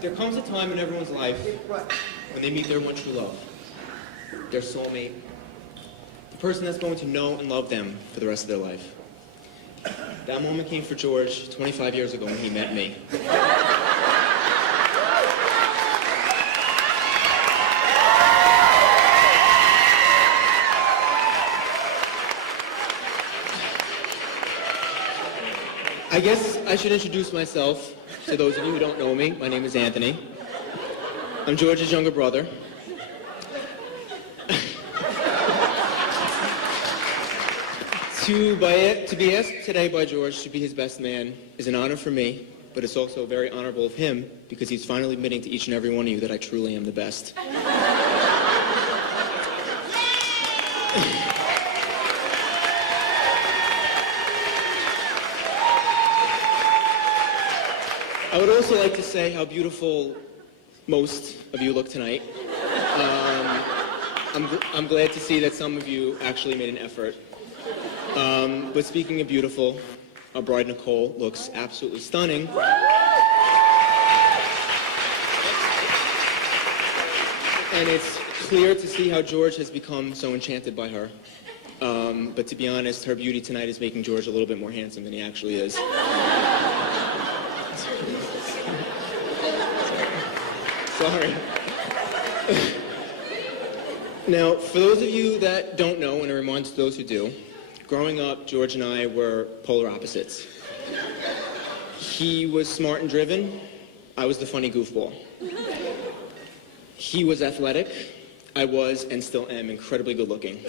There comes a time in everyone's life when they meet their one true love, their soulmate, the person that's going to know and love them for the rest of their life. That moment came for George 25 years ago when he met me. I guess I should introduce myself to those of you who don't know me. My name is Anthony. I'm George's younger brother. To be asked today by George to be his best man is an honor for me, but it's also very honorable of him because he's finally admitting to each and every one of you that I truly am the best. I would also like to say how beautiful most of you look tonight. I'm glad to see that some of you actually made an effort. But speaking of beautiful, our bride Nicole looks absolutely stunning. And it's clear to see how George has become so enchanted by her. But to be honest, her beauty tonight is making George a little bit more handsome than he actually is. Sorry. Now, for those of you that don't know, and a reminder to those who do, growing up, George and I were polar opposites. He was smart and driven. I was the funny goofball. He was athletic. I was, and still am, incredibly good looking.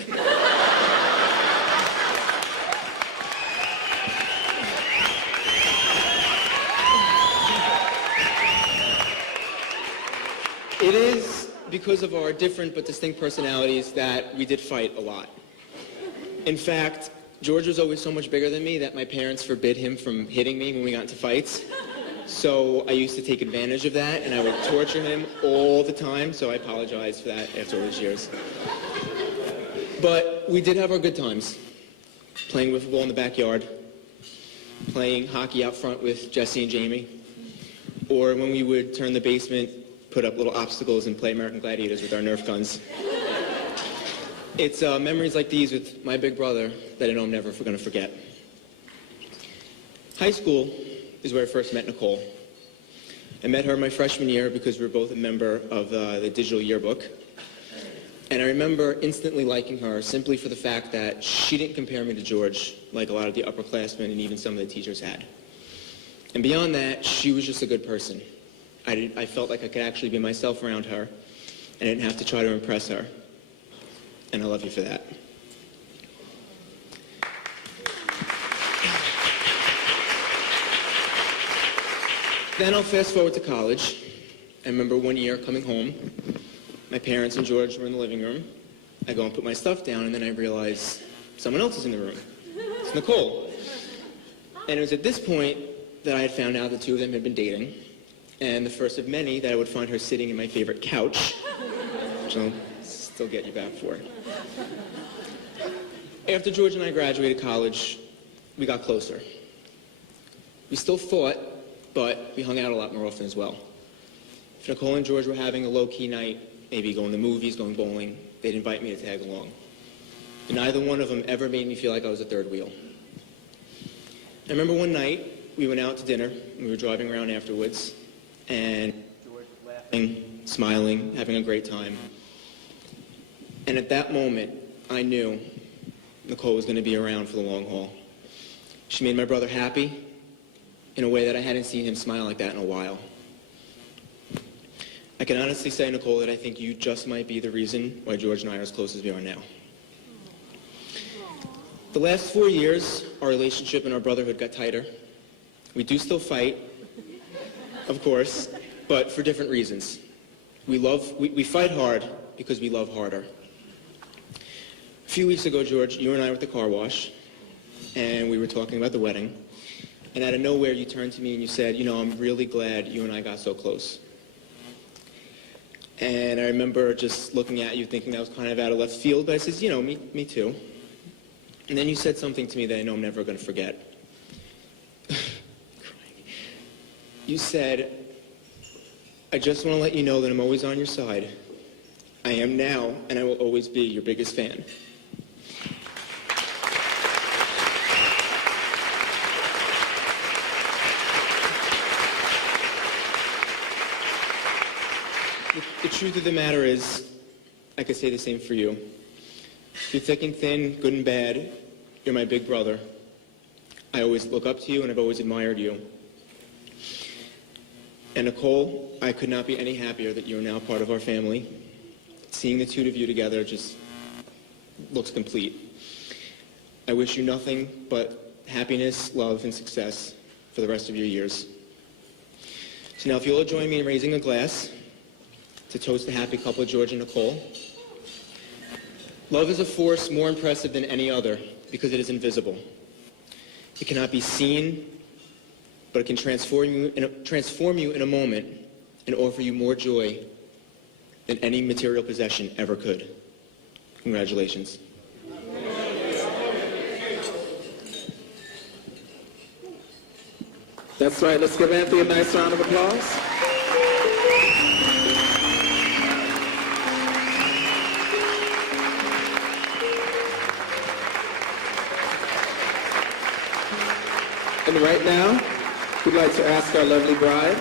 It is because of our different but distinct personalities that we did fight a lot. In fact, George was always so much bigger than me that my parents forbid him from hitting me when we got into fights. So I used to take advantage of that, and I would torture him all the time, so I apologize for that after all these years. But we did have our good times. Playing wiffle ball in the backyard, playing hockey out front with Jesse and Jamie, or when we would turn the basement, put up little obstacles and play American Gladiators with our Nerf guns. It's memories like these with my big brother that I know I'm never going to forget. High school is where I first met Nicole. I met her my freshman year because we were both a member of the digital yearbook. And I remember instantly liking her simply for the fact that she didn't compare me to George like a lot of the upperclassmen and even some of the teachers had. And beyond that, she was just a good person. I felt like I could actually be myself around her, and I didn't have to try to impress her. And I love you for that. Then I'll fast forward to college. I remember one year coming home. My parents and George were in the living room. I go and put my stuff down, and then I realize someone else is in the room. It's Nicole. And it was at this point that I had found out the two of them had been dating. And the first of many that I would find her sitting in my favorite couch, which I'll still get you back for. After George and I graduated college, we got closer. We still fought, but we hung out a lot more often as well. If Nicole and George were having a low-key night, maybe going to movies, going bowling, they'd invite me to tag along. And neither one of them ever made me feel like I was a third wheel. I remember one night, we went out to dinner, and we were driving around afterwards, and George was laughing, smiling, having a great time. And at that moment, I knew Nicole was going to be around for the long haul. She made my brother happy in a way that I hadn't seen him smile like that in a while. I can honestly say, Nicole, that I think you just might be the reason why George and I are as close as we are now. The last 4 years, our relationship and our brotherhood got tighter. We do still fight, of course, but for different reasons. We fight hard because we love harder. A few weeks ago, George, you and I were at the car wash, and we were talking about the wedding, and out of nowhere, you turned to me and you said, I'm really glad you and I got so close. And I remember just looking at you thinking that was kind of out of left field, but I said, me too. And then you said something to me that I know I'm never going to forget. You said, "I just want to let you know that I'm always on your side. I am now, and I will always be your biggest fan." The truth of the matter is, I could say the same for you. Through thick and thin, good and bad, you're my big brother. I always look up to you, and I've always admired you. And Nicole, I could not be any happier that you're now part of our family. Seeing the two of you together just looks complete. I wish you nothing but happiness, love, and success for the rest of your years. So now if you'll join me in raising a glass to toast the happy couple, George and Nicole. Love is a force more impressive than any other because it is invisible. It cannot be seen, but it can transform you in a moment and offer you more joy than any material possession ever could. Congratulations. That's right. Let's give Anthony a nice round of applause. And right now, we'd like to ask our lovely bride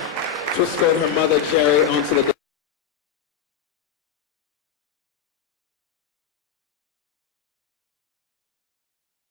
to escort her mother, Jerry, onto the